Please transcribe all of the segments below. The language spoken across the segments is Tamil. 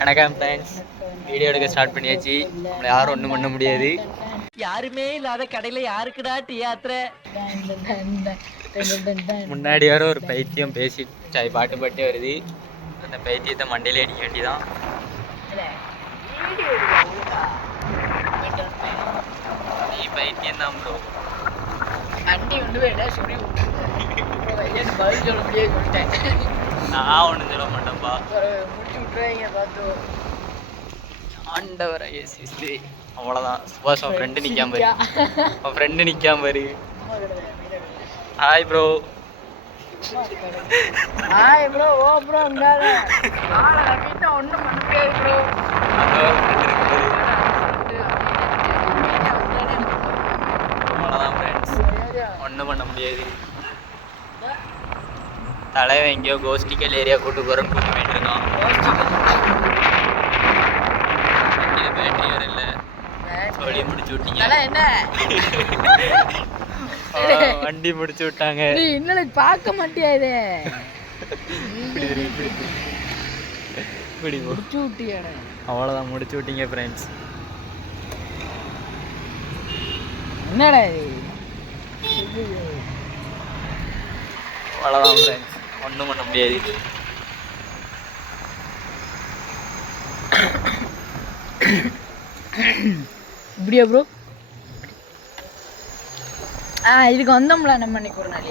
வணக்கம் ஃப்ரெண்ட்ஸ், வீடியோ எடுக்க ஸ்டார்ட் பண்ணியாச்சு. நம்மளை யாரும் ஒன்றும் பண்ண முடியாது. யாருமே இல்லாத கடையில யாருக்குடா டீ ஆத்துற. முன்னாடி வர ஒரு பைத்தியம் பேசிட்டு பாட்டு பாட்டே வருது. அந்த பைத்தியத்தை மண்டையில அடிக்க வேண்டியதான். நீ பைத்தியம் தான் ப்ரோ. வண்டி ஒன்று வேணா சொல்லி பதில் சொல்ல முடியாது சொல்லிட்டேன். நான் ஒன்றும் சொல்ல மாட்டேன்ப்பா. முடிச்சு விட்டுருவாங்க பார்த்தோம். ஆண்டவரை ஏசி அவ்வளோதான். சுபாஷ் அவன் ஃப்ரெண்டு நிற்காம பாரு. அவன் ஃப்ரெண்டு நிற்காம பாரு. Hi bro. Hi bro. ஓ ப்ரோ உண்டால ஆளை நம்பிட்டா ஒன்றும் பண்ண முடியாது ப்ரோ. அங்கே ஒரு ஃப்ரெண்டு இருக்கு பாரு. அவ்வளோதான் ஃப்ரெண்ட்ஸ், ஒன்றும் பண்ண முடியாது. தலைவன் எங்கேயோ கோஸ்டிக்கல் ஏரியா கூட்டு போகிறேன்னு கூட்டு போயிட்டு இருக்கான். வண்டியில் பேட்டரி வேறு இல்லை. சொல்லி முடிச்சு விட்டீங்க. என்ன வண்டி முடிச்சு விட்டாங்க. இன்னும் பார்க்க மாட்டியா இது? இப்படி முடிச்சு விட்டியா? அவ்வளோதான், முடிச்சு விட்டீங்க ஃப்ரெண்ட்ஸ். என்னடா அவ்வளோதான் ஃப்ரெண்ட்ஸ், ஒன்றும் பண்ண முடியாது. இப்படியா ப்ரோ? இதுக்கு வந்தோம்ல நம்ம அன்னைக்கு ஒரு நாள்.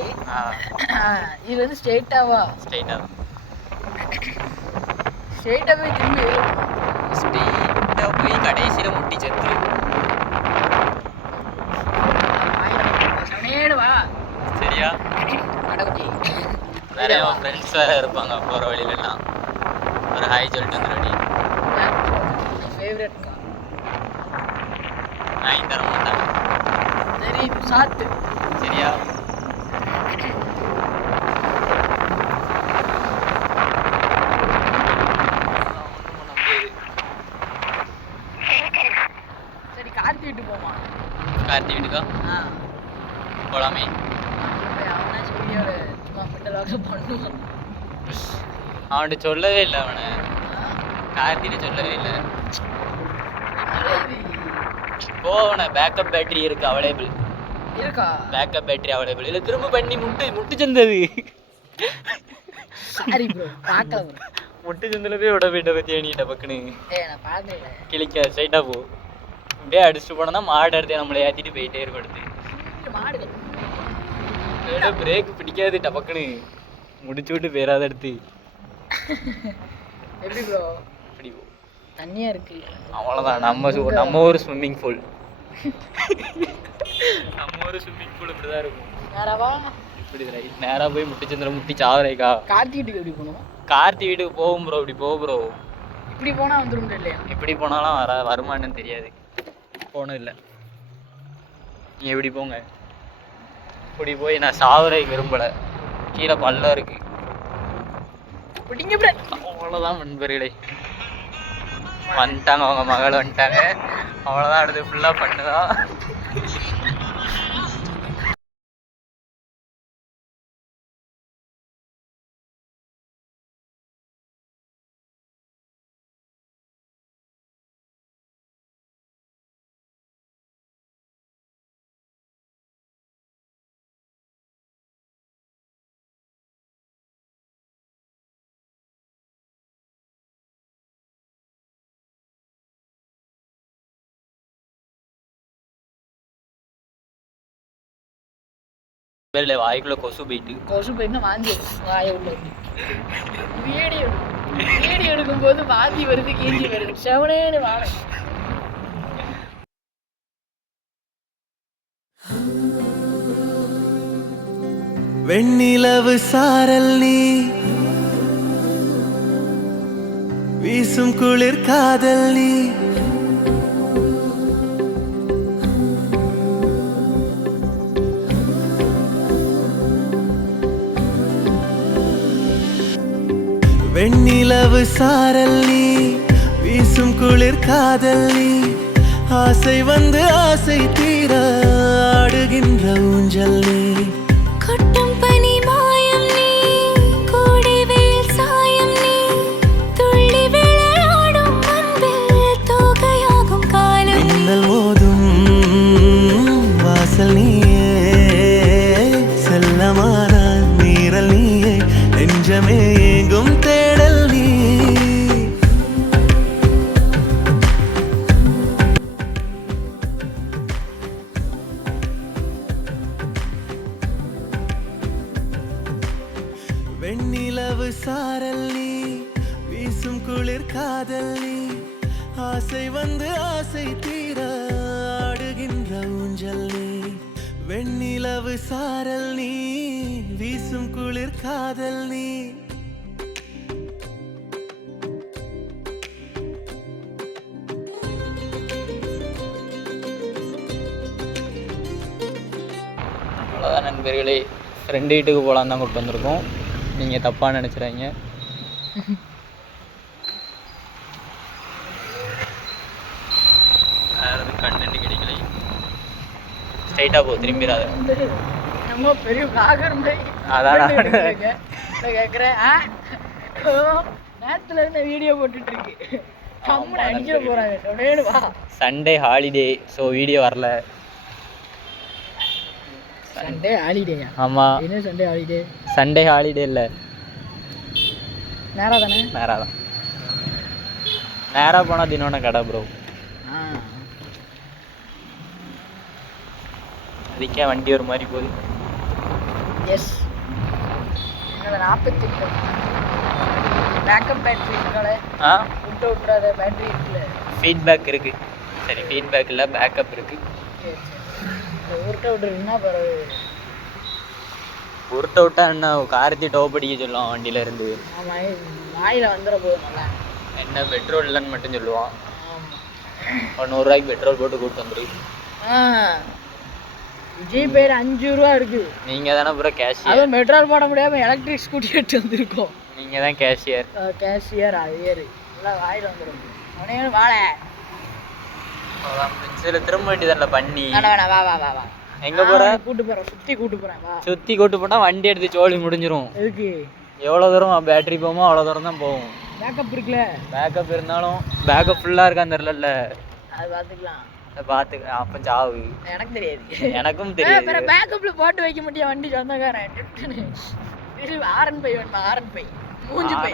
இது வந்து ஸ்ட்ரெயிட்டாவா? ஸ்ட்ரெயிட்டாக போய் திரும்பி ஸ்ட்ரெயிட்டாக போய் கடைசியில் முட்டி செத்து. வா சரியா? கடைக்குட்டி நிறைய ஃப்ரெண்ட்ஸ் வேறு இருப்பாங்க போகிற வழியிலலாம். ஒரு ஹாய் சொல்லிட்டு வந்துடுடி. ஃபேவரட் கா வாங்கி தர மாட்டாங்க. சரி சாத்து. சரியா? ஒன்றும் பண்ண முடியாது. சரி கார்த்தி வீட்டு போமா? கார்த்தி வீட்டுக்கா போகலாமே. அவனா சொல்லி அவரை சும்மா மிட்டலாக பண்ணுவான். அவன்கிட்ட சொல்லவே இல்லை. அவனை கார்த்தின்னு சொல்லவே இல்லை. போவன பேக்கப் பேட்டரி இருக்கு அவைலபிள். இருக்கா? Backup battery available. இல்லை திரும்ப பண்ணி முட்டு சந்தது. சாரி ப்ரோ, பார்க்கல ப்ரோ. முட்டு சந்தில் போய் விட போயிட்ட பற்றி எண்ணிட்ட பக்குன்னு நான் பார்க்கல. கிளிக்க ஸ்ட்ரைட்டாக போ. அப்படியே அடிச்சுட்டு போனோம்னா மாடு எடுத்து நம்மளை ஏற்றிட்டு போயிட்டே இருக்கும். அடுத்து மாடு பிரேக் பிடிக்காது. டபக்குன்னு முடிச்சு விட்டு போயிடாத எடுத்து. எப்படி ப்ரோ? இப்படி போ. தண்ணியா இருக்கு. அவ்வளோதான். நம்ம ஒரு ஸ்விம்மிங் பூல். நம்ம ஒரு ஸ்விம்மிங் பூல் இப்படி தான் இருக்கும். நேராவா? இப்படி ரைட் நேராக போய் முட்டிச்சந்திரம் முட்டி சாவரேக்கா. கார்த்தி வீட்டுக்கு எப்படி போகணும்? கார்த்தி வீட்டுக்கு போகும் ப்ரோ. இப்படி போ ப்ரோ. இப்படி போனால் வந்துடும் இல்லையா? இப்படி போனாலும் வருமானு தெரியாது. போனது இல்லை. நீ எப்படி போங்க. இப்படி போய் நான் சாவரை விரும்பலை. கீழே பள்ளம் இருக்கு. அவ்வளோதான் நண்பர்களே, வந்துட்டாங்க. அவங்க மகள் வந்துட்டாங்க. அவ்வளோதான். அடுத்து ஃபுல்லாக பண்ணுதான். வாய்க்குள்ள கொசு போயிட்டு வாந்தி வாய உள்ள வீடியோ எடுக்கும்போது வாந்தி வருது, கீஞ்சி வருது. செவனேன்னு வாழ வெண்ணிலவு சாரல் நீ வீசும் குளிர் காதல் நீ வெண்ணிலவு சாரல் நீ வீசும் குளிர் காதல் நீ ஆசை வந்து ஆசை தீர ஆடுகின்ற ஊஞ்சல் நீ கொட்டும் பனி மாயம் நீ கோடை வெயில் சாயம் நீ துள்ளி விளையாடும் குளிர் காதல் நீ ஆசை வந்து ஆசை தீர ஆடுகின்ற ஊஞ்சல் நீ வெண்ணிலவு சாரல் நீ வீசும் குளிர் காதல் நீ அவ்வளோதான் நண்பர்களே, ஃப்ரெண்டு வீட்டுக்கு போகலான்னு தான் கூப்பிட்டு வந்திருக்கோம். நீங்கள் தப்பாக நினச்சிடாங்க. வேறு கண்டென்ட் கிடைக்கல, ஸ்ட்ரைட்டாக போ, திரும்பிடாத. நம்ம பெரிய vlogger மாதிரி அதான் நான் கேட்குறேன். நேரத்துல இருந்து வீடியோ போட்டுட்டு இருக்கு. கம்முன்னு அடிச்சிட போறாங்க. அப்படியே வா. சண்டே ஹாலிடே, ஸோ வீடியோ வரல. சண்டே ஹாலிடேயா? ஆமாம், என்ன சண்டே ஹாலிடே? சண்டே ஹாலிடே இல்லை, நேரா தானே? நேராக தான். நேராக போனால் தினோட கடை ப்ரோ. அதுக்கே வண்டி ஒரு மாதிரி போகுது. எஸ், என்னோட 48 பேக்கப் பேட்டரி இருக்கால. விட்டு விட்டுறாத, பேட்டரி இருக்குல்ல. ஃபீட்பேக் இருக்குது. சரி, ஃபீட்பேக் இல்லை, பேக்கப் இருக்குது. சரி சரி, உருட்ட விட்டுருக்குன்னா பரவாயில்ல. உருட்ட விட்டா என்ன, காரத்தி டோப் அடிக்க சொல்லுவான் வண்டியில இருந்து. ஆமாம், வாயில் வந்துட போதும். நல்லா என்ன பெட்ரோல் இல்லைன்னு மட்டும் சொல்லுவான். ஆமாம், ஒரு 100 ரூபாய்க்கு பெட்ரோல் போட்டு கூப்பிட்டு வந்துரு. விஜய் பேர் 5 ரூபா இருக்கு. நீங்கள் தானே அப்புறம் கேஷியர். அதுவும் பெட்ரோல் போட முடியாமல் எலக்ட்ரிக் ஸ்கூட்டி எடுத்து வந்திருக்கோம். நீங்கள் தான் கேஷியர். கேஷியர் ஐயர் எல்லாம் வாயில் வந்துடும். அவனே வாழ இதில் திரும்ப வேண்டியதில்ல பண்ணி. வேணாம், வா வா வா வா. எங்கே போகிற? கூட்டு போகிறேன், சுற்றி கூட்டு போகிறேன். வா, சுற்றி கூட்டு போனால் வண்டி எடுத்து சோழி முடிஞ்சிரும். எதுக்கு? எவ்வளோ தூரம் பேட்டரி போகுமோ அவ்வளோ தூரம் தான் போகும். பேக்கப் இருக்குல்ல? பேக்கப் இருந்தாலும் பேக்கப் ஃபுல்லாக இருக்கான்னு தெரில. அது பார்த்துக்கலாம். பார்த்துக்க, அப்போ சாவு. எனக்கு தெரியாது. எனக்கும் தெரியாது. வேற பேக்கப்ல போட்டு வைக்க முடியும் வண்டி சொந்தக்காரன். ஆரன் பை வேணுமா? ஆரன் பை, மூஞ்சி பை,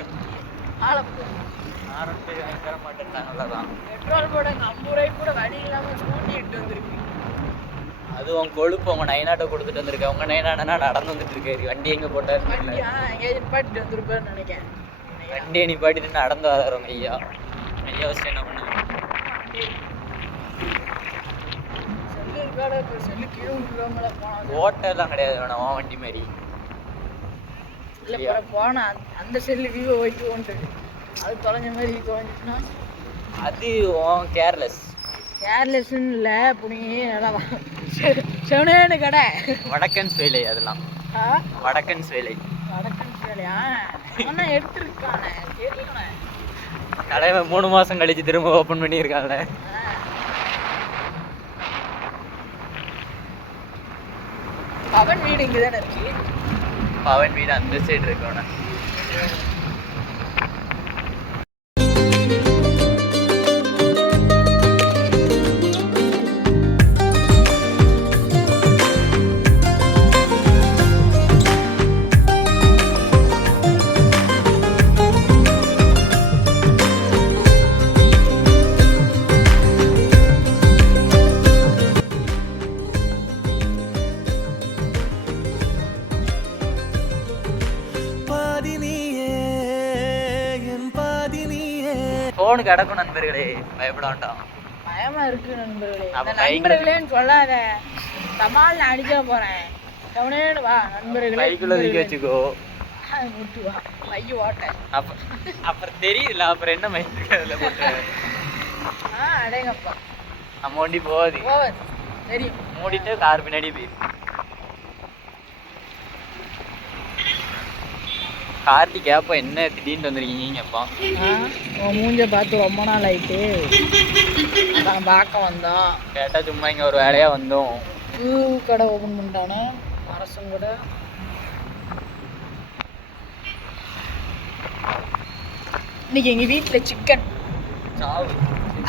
ஆலம் வாங்கி தர மாட்டேன்ட்டாங்கல்ல தான். பெட்ரோல் போட 50 ரூபாய்க்கு கூட வழி இல்லாமல் ஸ்கூட்டி எடுத்து வந்திருக்கு. அது உங்க கொழுப்பு. உங்க நைனாட்ட கொடுத்துட்டு வந்திருக்கேன். உங்க நைனானா நடந்து வந்துட்டு இருக்காரு. வண்டி எங்க போட்டாரு? வண்டி எங்கேயாவது நிப்பாட்டிட்டு வந்திருப்பேன்னு நினைக்கிறேன். வண்டியை நிப்பாட்டிட்டு நடந்து வர்றவங்க ஐயா. ஐயா வச்சு என்ன பண்ணுங்க? செல்லு இருக்காட, இப்போ செல்லு கீழே விட்டுருவாங்களே. போனோம் ஓட்டெல்லாம் கிடையாது, வேணாம் உன் வண்டி மாதிரி. இல்லை போனால் அந்த செல்லு விவோ வைக்குவோன்ட்டு அது தொலைஞ்ச மாதிரி தொலைஞ்சிச்சுன்னா அது உன் கேர்லெஸ். கேர்லெஸ்ன்னு இல்லை, புனியே நல்லா செவனேன்னு கடை. வடக்கன்ஸ் வேலை அதெல்லாம். வடக்கன்ஸ் வேலை. வடக்கன்ஸ் வேலையா? ஆனால் எடுத்துருக்கானே, தெரியல. தலைவன் 3 மாதம் கழிச்சு திரும்ப ஓப்பன் பண்ணியிருக்காங்க. பவன் வீடு இங்கே தானே இருக்கு. பவன் வீடு அந்த சைடு இருக்கோண்ணே. ஃபோனு கிடக்கும் நண்பர்களே, பயப்பட வேண்டாம். பயமா இருக்கு நண்பர்களே. அப்ப நண்பர்களேன்னு சொல்லாத, தமால் நான் அடிக்க போறேன். செவனேன்னு வா நண்பர்களே. பைக்குள்ள தூக்கி வச்சுக்கோ. முட்டு வா, மைய ஓட்ட. அப்புறம் தெரியுதுல, அப்புறம் என்ன மைக்கு போட்டு. அடேங்கப்பா, நம்ம வண்டி போகாது. தெரியும். மூடிட்டு கார் பின்னாடி போயிரு. கார்த்தி கேப்பா, என்ன திடீர்னு வந்திருக்கீங்கப்பா? உன் மூஞ்ச பார்த்து ரொம்ப நாள் ஆயிட்டு நாங்கள் பார்க்க வந்தோம். கேட்டா சும்மா இங்கே ஒரு வேலையாக வந்தோம். பூ கடை ஓப்பன் பண்ணிட்டானே, அரசன் கடை. இன்னைக்கு எங்கள் வீட்டில் சிக்கன்,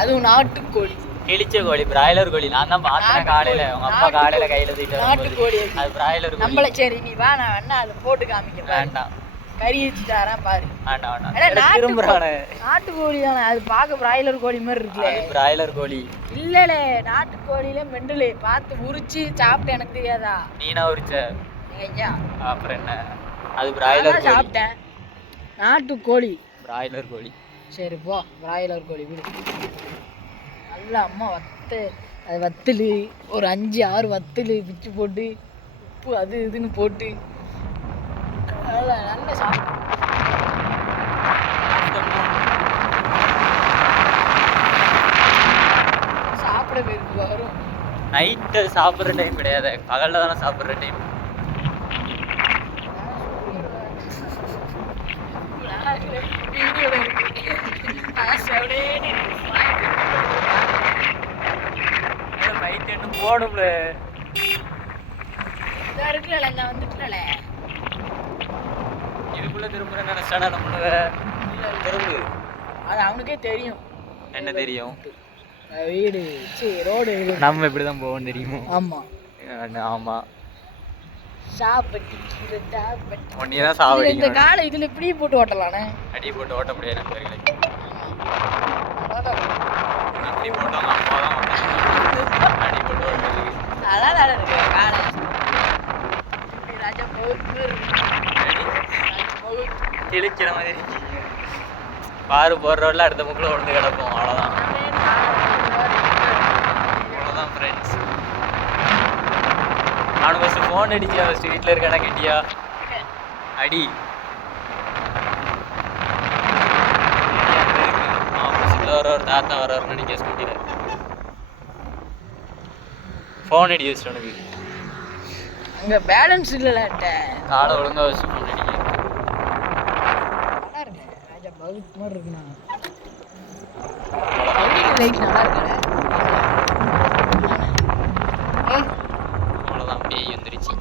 அதுவும் நாட்டுக்கோழி. கிழிச்ச கோழி, பிராய்லர் கோழி. நான் தான் பார்த்தேன் காலையில், உங்கள் அப்பா காலையில் கையில் தூக்கிட்டு நாட்டுக்கோழி. அது பிராய்லர் கோழி. நம்மள சரி நீ வா, நான் வேணா அதை போட்டு காமிக்கிறேன். வேண்டாம், கறி வச்சுட்டாரான் பாரு. வேண்டாம் வேண்டாம், திரும்புறானே. நாட்டுக்கோழி தானே அது, பார்க்க பிராய்லர் கோழி மாதிரி இருக்குல்ல. பிராய்லர் கோழி இல்லைலே, நாட்டுக்கோழியில மெண்டலு பார்த்து உரிச்சு சாப்பிட்டு. எனக்கு தெரியாதா? நீனா உரிச்ச? எங்க ஐயா. அப்புறம் என்ன, அது பிராய்லர் கோழி. சாப்பிட்டேன் நாட்டுக்கோழி. பிராய்லர் கோழி சரி போ, பிராய்லர் கோழி வீடு நல்லா அம்மா அது வத்தல் ஒரு 5-6 வத்தல் பிச்சு போட்டு உப்பு அது இதுன்னு போட்டு நல்லா நல்ல சாப்பிட போயிருக்கு வரும். நைட்டு சாப்பிட்ற டைம் கிடையாது, பகலில் தானே சாப்பிட்ற டைம். நைட்டு என்ன போடும்ல இருக்குல்ல நான் வந்துட்டுல இதுக்குள்ள திரும்புறேன்னு நினைச்சானா நம்மள திரும்பு. அது அவனுக்கே தெரியும். என்ன தெரியும்? வீடு ரோடு நம்ம இப்படிதான் போவோம் தெரியுமோ? ஆமா ஆமா. சாப்பிட்டு ஒன்னிதான் சாப்பிடு. இந்த காலை இதுல இப்படி போட்டு ஓட்டலானே. அடி போட்டு ஓட்ட முடியாது நண்பர்களே. அப்படி போட்டோம் அம்மா தான் அடி போட்டு ஓட்டுறதுக்கு. அதான் இருக்கு காலை. ராஜா போட்டு கிழிக்கிற மாதிரி பாரு போடுற ரோட்ல அடுத்த முக்கில் விழுந்து கிடப்போம். அவ்வளோதான் அவ்வளோதான் ஃப்ரெண்ட்ஸ். அவனுக்கு ஃபஸ்ட்டு ஃபோன் அடிச்சியா? ஃபஸ்ட்டு வீட்டில் இருக்கானா கேட்டியா? அடி ஆப்போசிட்டில் வர ஒரு தாத்தா வர்றாருன்னு நினைக்க ஸ்கூட்டியில். ஃபோன் அடி வச்சுட்டு உனக்கு அங்கே பேலன்ஸ் இல்லைல்ல காலை ஒழுங்காக வச்சு ஃபோன் அடிக்க. நல்லா இருக்கு ராஜா பகுத் மாதிரி இருக்குண்ணா. லைட் நல்லா இருக்குல்ல. அவ்வளோதான் பேய் வந்துருச்சு.